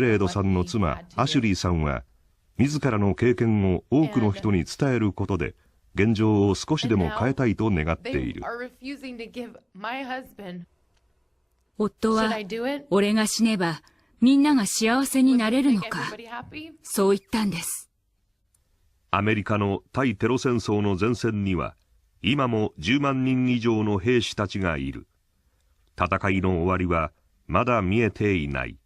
レードさんの妻アシュリーさんは自らの経験を多くの人に伝えることで現状を少しでも変えたいと願っている。夫は俺が死ねばみんなが幸せになれるのか、そう言ったんです。アメリカの対テロ戦争の前線には今も10万人以上の兵士たちがいる。戦いの終わりはまだ見えていない。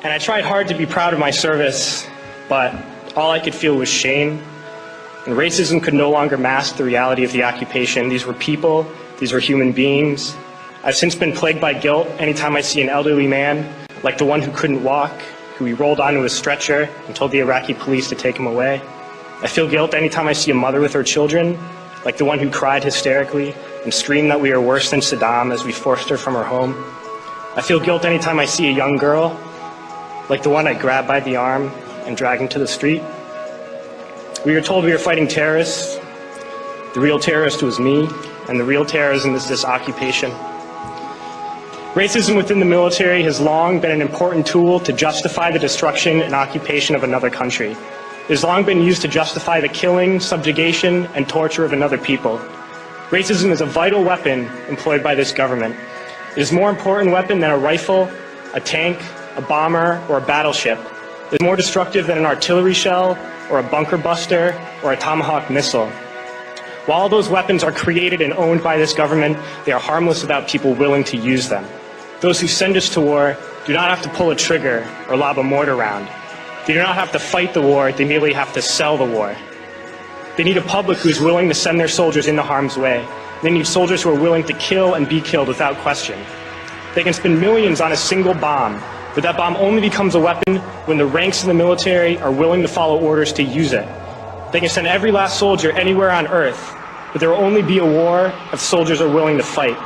And I tried hard to be proud of my service, but all I could feel was shame. And racism could no longer mask the reality of the occupation. These were people, these were human beings. I've since been plagued by guilt anytime I see an elderly man, like the one who couldn't walk, who we rolled onto a stretcher and told the Iraqi police to take him away. I feel guilt anytime I see a mother with her children, like the one who cried hysterically and screamed that we are worse than Saddam as we forced her from her home. I feel guilt anytime I see a young girl, like the one I grabbed by the arm and dragged into the street. We were told we were fighting terrorists. The real terrorist was me, and the real terrorism is this occupation. Racism within the military has long been an important tool to justify the destruction and occupation of another country. It has long been used to justify the killing, subjugation, and torture of another people. Racism is a vital weapon employed by this government. It is a more important weapon than a rifle, a tank, a bomber, or a battleship. It is more destructive than an artillery shell, or a bunker buster, or a Tomahawk missile. While all those weapons are created and owned by this government, they are harmless without people willing to use them. Those who send us to war do not have to pull a trigger or lob a mortar round. They do not have to fight the war, they merely have to sell the war. They need a public who is willing to send their soldiers into harm's way. They need soldiers who are willing to kill and be killed without question. They can spend millions on a single bomb, but that bomb only becomes a weapon when the ranks of the military are willing to follow orders to use it. They can send every last soldier anywhere on earth, but there will only be a war if soldiers are willing to fight.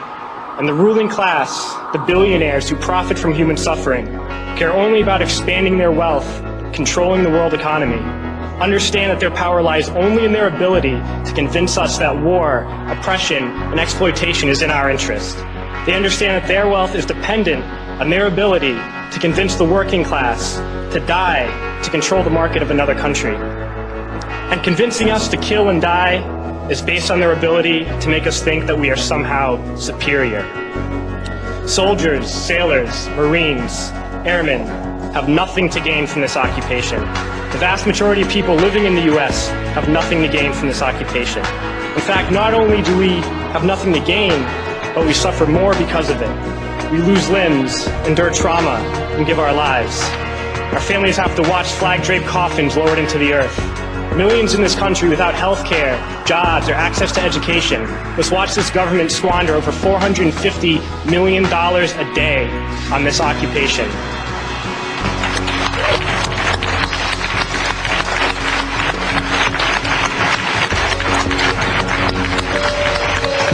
And the ruling class, the billionaires who profit from human suffering, care only about expanding their wealth, controlling the world economy. Understand that their power lies only in their ability to convince us that war, oppression, and exploitation is in our interest. They understand that their wealth is dependent on their ability to convince the working class to die to control the market of another country. And convincing us to kill and die is based on their ability to make us think that we are somehow superior. Soldiers, sailors, Marines, airmen have nothing to gain from this occupation. The vast majority of people living in the U.S. have nothing to gain from this occupation. In fact, not only do we have nothing to gain, but we suffer more because of it. We lose limbs, endure trauma, and give our lives. Our families have to watch flag-draped coffins lowered into the earth. Millions in this country without health care, jobs, or access to education must watch this government squander over $450 million a day on this occupation.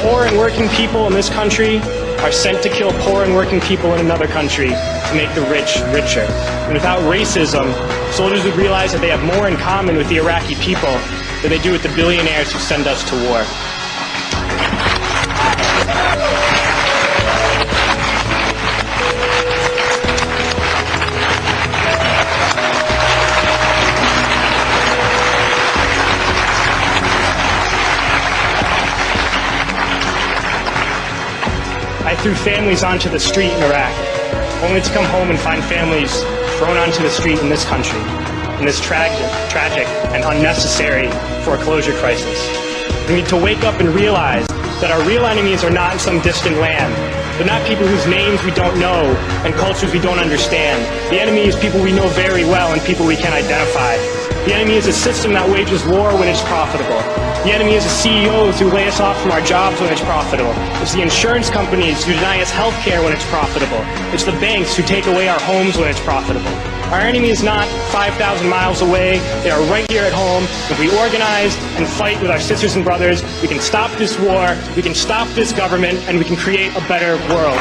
Poor and working people in this country are sent to kill poor and working people in another country to make the rich richer. And without racism, soldiers would realize that they have more in common with the Iraqi people than they do with the billionaires who send us to war. I threw families onto the street in Iraq, only to come home and find families thrown onto the street in this country, in this tragic and unnecessary foreclosure crisis. We need to wake up and realize that our real enemies are not in some distant land. They're not people whose names we don't know and cultures we don't understand. The enemy is people we know very well and people we can identify. The enemy is a system that wages war when it's profitable. The enemy is the CEOs who lay us off from our jobs when it's profitable. It's the insurance companies who deny us health care when it's profitable. It's the banks who take away our homes when it's profitable. Our enemy is not 5,000 miles away. They are right here at home. If we organize and fight with our sisters and brothers, we can stop this war, we can stop this government, and we can create a better world.